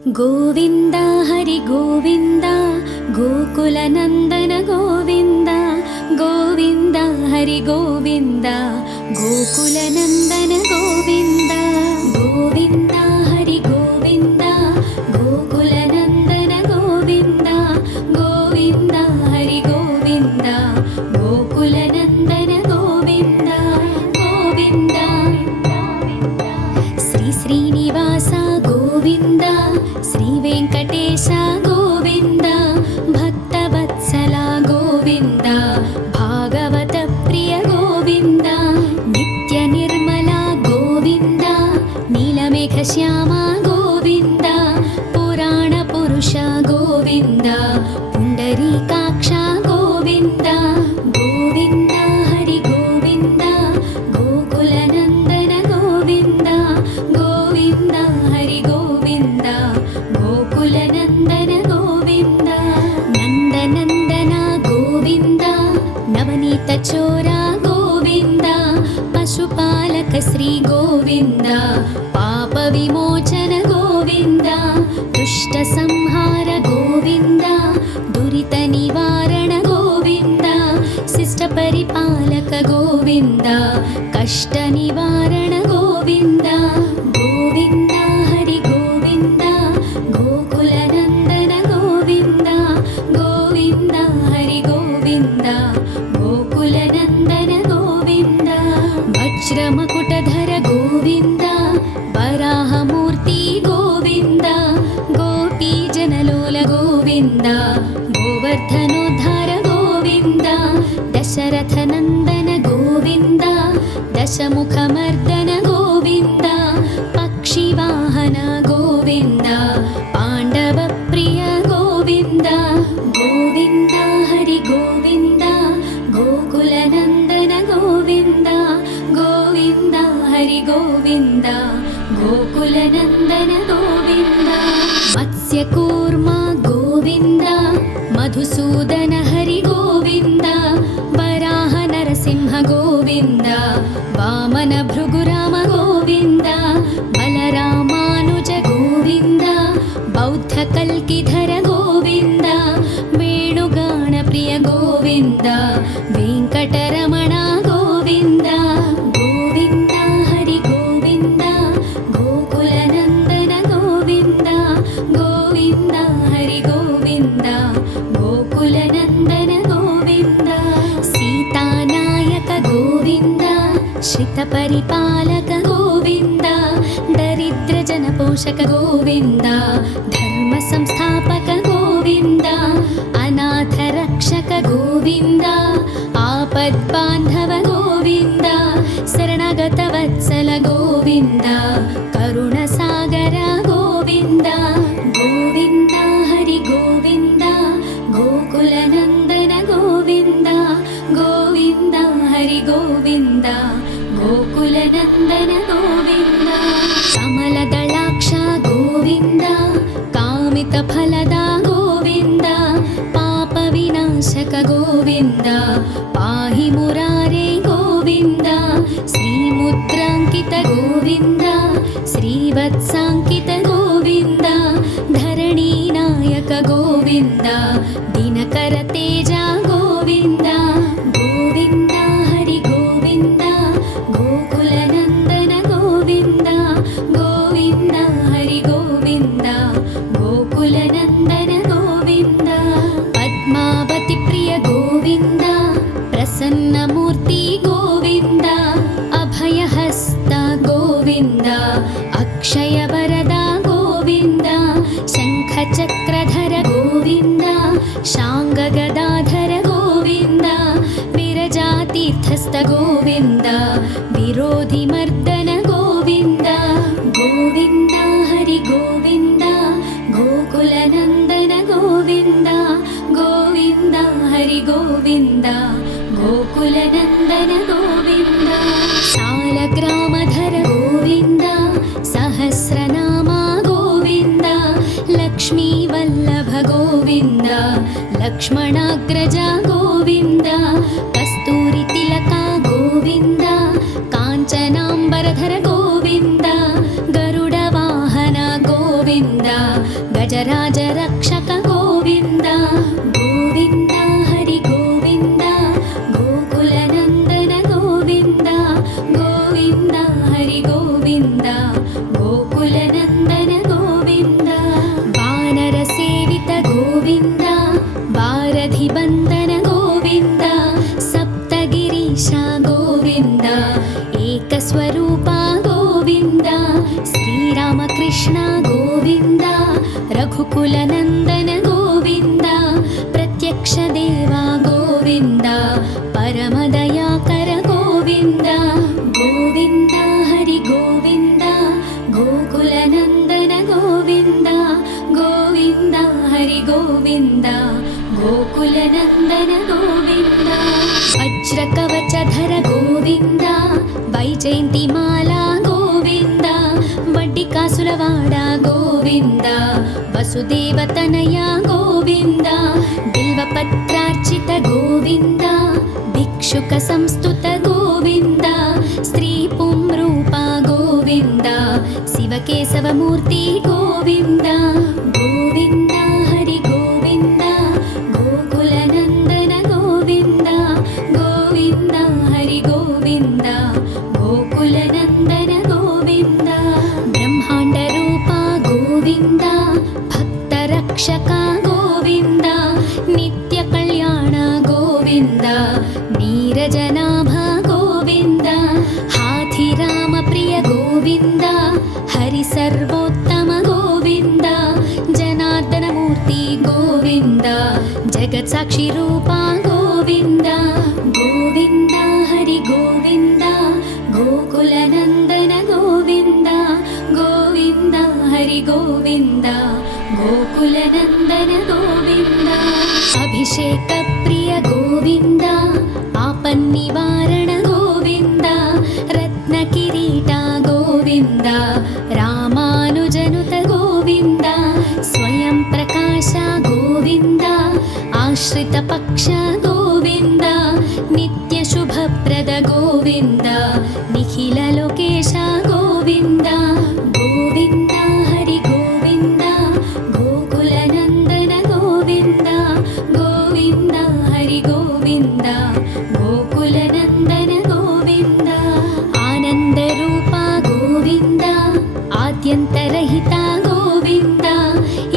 ಗೋವಿಂದ ಹರಿ ಗೋವಿಂದ ಗೋಕುಲನಂದನ ಗೋವಿಂದ ಗೋವಿಂದ ಹರಿ ಗೋವಿಂದ ಗೋಕುಲನಂದನ ಗೋವಿಂದ ಗೋವಿಂದ ಹರಿ ಗೋವಿಂದ ಗೋಕುಲನಂದನ ಗೋವಿಂದ ಗೋವಿಂದ ಹರಿ ಗೋವಿಂದ ಗೋಕುಲನಂದನ ಗೋವಿಂದ ಗೋವಿಂದ ಶ್ರೀ ಶ್ರೀನಿವಾಸ ಗೋವಿಂದ ಶ್ರೀ ವೆಂಕಟೇಶ ಗೋವಿಂದ ಭಕ್ತವತ್ಸಲ ಗೋವಿಂದ ಭಾಗವತ ಪ್ರಿಯ ಗೋವಿಂದ ನಿತ್ಯ ನಿರ್ಮಲ ಗೋವಿಂದ ನೀಲಮೇಘ ಶ್ಯಾಮ ಗೋವಿಂದ ಪುರಾಣ ಪುರುಷ ಗೋವಿಂದ ಪುಂಡರೀಕಾಕ್ಷ ಗೋವಿಂದ ಗೋವಿಂದ ಹರಿ ಗೋವಿಂದ ಗೋಕುಲನಂದನ ಗೋವಿಂದ ಗೋವಿಂದ ಹರಿ ಗೋವಿಂದ ಗೋಕುಲನಂದನ ಗೋವಿಂದ ನಂದನಂದನ ಗೋವಿಂದ ನವನೀತ ಚೋರ ಗೋವಿಂದ ಪಶುಪಾಲಕ ಶ್ರೀ ಗೋವಿಂದ ಪಾಪ ವಿಮೋಚನ ಗೋವಿಂದ ದುಷ್ಟ ಸಂಹಾರ ಗೋವಿಂದ ದುರಿತ ನಿವಾರಣ ಗೋವಿಂದ ಶಿಷ್ಟ ಪರಿಪಾಲಕ ಗೋವಿಂದ ಕಷ್ಟ ನಿವಾರಣ ಗೋವಿಂದ ಗೋವಿಂದ ಹರಿ ಗೋವಿಂದ ಗೋಕುಲನಂದನ ಗೋವಿಂದ ಗೋವಿಂದ ಹರಿ ಗೋವಿಂದ ಗೋಕುಲನಂದನ ಗೋವಿಂದ ವಜ್ರಮಕುಟಧರ ಗೋವಿಂದ ವರಾಹಮೂರ್ತಿ ಗೋವಿಂದ ಗೋಪೀ ಜನಲೋಲ ಗೋವಿಂದ ಗೋವರ್ಧನೋದ್ಧಾರ ಗೋವಿಂದ ದಶರಥನಂದನ ಗೋವಿಂದ ದಶಮುಖಮರ್ದನ ಗೋವಿಂದ ಪಕ್ಷಿವಾಹನ ಗೋವಿಂದ ಪಾಂಡವ ಪ್ರಿಯ ಗೋವಿಂದ ಗೋವಿಂದ ಹರಿ ಗೋವಿಂದ ಗೋಕುಲನಂದನ ಗೋವಿಂದ ಗೋವಿಂದ ಹರಿ ಗೋವಿಂದ ಗೋಕುಲನಂದನ ಗೋವಿಂದ ಮತ್ಸ್ಯಕೂರ್ಮ ಗೋವಿಂದ ಮಧುಸೂದನ ಹರಿ ಗೋವಿಂದ ವರಾಹ ನರಸಿಂಹ ಗೋವಿಂದ ವಾಮನ ಭೃಗುರಾಮ ಗೋವಿಂದ ಬಲರಾಮಾನುಜ ಗೋವಿಂದ ಬೌದ್ಧ ಕಲ್ಕಿಧರ ಗೋವಿಂದ ವೇಣುಗಾನ ಪ್ರಿಯ ಗೋವಿಂದ ವೆಂಕಟರಮಣ ಗೋವಿಂದ ಗೋವಿಂದ ಹರಿ ಗೋವಿಂದ ಗೋಕುಲನಂದನ ಗೋವಿಂದ ಗೋವಿಂದ ಹರಿ ಗೋವಿಂದ ಗೋಕುಲನಂದನ ಗೋವಿಂದ ಸೀತಾನಾಯಕ ಗೋವಿಂದ ಶ್ರಿತ ಪರಿಪಾಲಕ ಗೋವಿಂದ ದರಿದ್ರ ಜನ ಪೋಷಕ ಗೋವಿಂದ ಧರ್ಮ ಸಂಸ್ಥಾಪಕ ಗೋವಿಂದ ಅನಾಥ ರಕ್ಷಕ ಗೋವಿಂದ ಆಪದ್ಬಾಂಧವ ಗೋವಿಂದ ಶರಣಾಗತ ವತ್ಸಲ ಗೋವಿಂದ ಕರುಣ ಸಾಗರ ಗೋವಿಂದ ಗೋವಿಂದ ಹರಿ ಗೋವಿಂದ ಗೋಕುಲನಂದನ ಗೋವಿಂದ ಗೋವಿಂದ ಹರಿ ಗೋವಿಂದ ಗೋಕುಲನಂದನ ಗೋವಿಂದ ಕಮಲದಳಾಕ್ಷ ಗೋವಿಂದ ಕಾಮಿತ ಫಲದ ಗೋವಿಂದ ಪಾಪ ವಿನಾಶಕ ಗೋವಿಂದ ಪಾಹಿ ಮುರಾರೇ ಗೋವಿಂದ ಶ್ರೀಮುದ್ರಾಂಕಿತ ಗೋವಿಂದ ಶ್ರೀವತ್ಸಾಂಕಿತ ಗೋವಿಂದ ಧರಣಿ ನಾಯಕ ಗೋವಿಂದ ದಿನಕರ ತೇಜ ಗೋವಿಂದ ಗೋವಿಂದ ಹರಿ ಗೋವಿಂದ ಗೋಕುಲನಂದನ ಗೋವಿಂದ ಗೋವಿಂದ ಹರಿ ಗೋವಿಂದ ಗೋಕುಲನಂದನ ಗೋವಿಂದ ಪದ್ಮಾವತಿ ಪ್ರಿಯ ಗೋವಿಂದ ಪ್ರಸನ್ನ ಮೂರ್ತಿ ಗೋವಿಂದ ಅಭಯಹಸ್ತ ಗೋವಿಂದ ಅಕ್ಷಯ ವರದ ಗೋವಿಂದ ಶಂಖ ಚಕ್ರಧರ ಗೋವಿಂದ ಶಾಂಗ ಗದಾಧರ ಗೋವಿಂದ ವಿರಜಾತೀರ್ಥಸ್ಥ ಗೋವಿಂದ ವಿರೋಧಿ ಮರ್ದನ ಗೋವಿಂದ ಗೋವಿಂದ ಹರಿ ಗೋವಿಂದ ಗೋಕುಲನಂದನ ಗೋವಿಂದ ಗೋವಿಂದ ಹರಿ ಗೋವಿಂದ ಗೋಕುಲನಂದನ ಗೋವಿಂದ ಶಾಲಗ್ರಾಮಧರ ಗೋವಿಂದ ಸಹಸ್ರನಾಮ ಗೋವಿಂದ ಲಕ್ಷ್ಮೀ ವಲ್ಲಭ ಗೋವಿಂದ ಲಕ್ಷ್ಮಣಾಗ್ರಜ ಗೋವಿಂದ ಕಸ್ತೂರಿ ತಿಲಕ ಗೋವಿಂದ ಕಾಂಚನಾಂಬರಧರ ಗೋವಿಂದ ಗರುಡ ವಾಹನ ಗೋವಿಂದ गजराज रक्षक गोविन्द गोविन्द हरि गोविन्द गोकुलनन्दन गोविन्द गोविन्द हरि गोविन्द गोकुलनन्दन गोविन्द वानरसेवित गोविन्द वारधिबन्धन गोविन्द सप्तगिरीश गोविन्द एकस्वरूपा गोविन्द श्रीरामकृष्ण गोविन्द रघुकुलनन्दन गोविन्द प्रत्यक्ष देवा गोविन्द परमदयाकर गोविन्द गोविन्द हरि गोविन्द गोकुलनन्दन गोविन्द गोविन्द हरि गोविन्द गोकुलनन्दन गोविन्द वज्रकवचधर गोविन्द वैजयन्तिमाला गोविन्द वड्डिकासुरवाड गोविन्द वसुदेवतनया गोविन्द बिल्वपत्रार्चित गोविन्द भिक्षुकसंस्तुत गोविन्द स्त्रीपुंरूप गोविन्द शिवकेशवमूर्ति गोविन्द गोविन्द हरि गोविन्द गोकुलनन्दन गोविन्द गोविन्द हरि गोविन्द गोकुलनन्दन गोविन्द ब्रह्माण्डरूप गोविन्द भक्तरक्षक गोविन्द नित्यकल्याण गोविन्द नीरजनाभ गोविन्द हाथिरामप्रिय गोविन्द हरिसर्वोत्तम गोविन्द जनार्दनमूर्ति गोविन्द जगत्साक्षिरूपा गोविन्द गोविन्द हरि गोविन्द गोकुलनन्दन गोविन्द गोविन्द हरि गोविन्द गोकुलनन्दन गोविन्द अभिषेकप्रिय गोविन्द आपन्निवारण गोविन्द रत्नकिरीट गोविन्द रामानुजनुत गोविन्द स्वयं प्रकाश गोविन्द आश्रितपक्ष गोविन्द नित्यशुभप्रद गोविन्द निखिललोकेश गोविन्द गोविन्द हरि गोविन्द गोकुलनन्दन गोविन्द गोविन्द हरि गोविन्द गोकुलनन्दन गोविन्द आनन्दरूप गोविन्द आद्यन्तरहित गोविन्द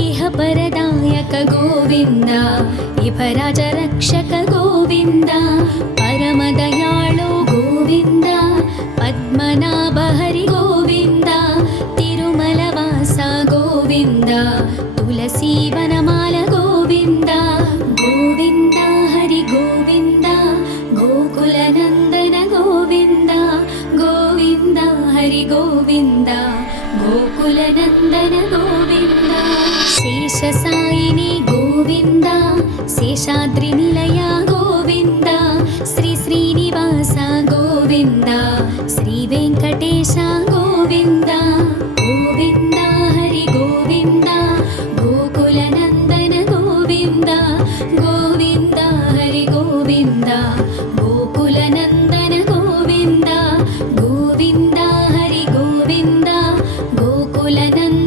इह परदायक गोविन्द इहराज रक्षक गोविन्द परमदयाळु गोविन्द पद्मनाभ हरि गोविन्द तिरुमलवास गोविन्द तुलसीवनमाल गोविन्द गोविन्द हरि गोविन्द गोकुलनन्दन गोविन्द गोविन्द हरि गोविन्द गोकुलनन्दन गोविन्द शेषसायिनी गोविन्द शेषाद्रिनिलय गोविन्द श्री श्रीनिवास गोविन्द श्रीवेङ्कटेश गोविन्द गोविन्द हरि गोविन्द गोकुलनन्दन गोविन्द गोविन्द हरि गोविन्द गोकुलनन्दन गोविन्द गोविन्द हरि गोविन्द गोकुलनन्दन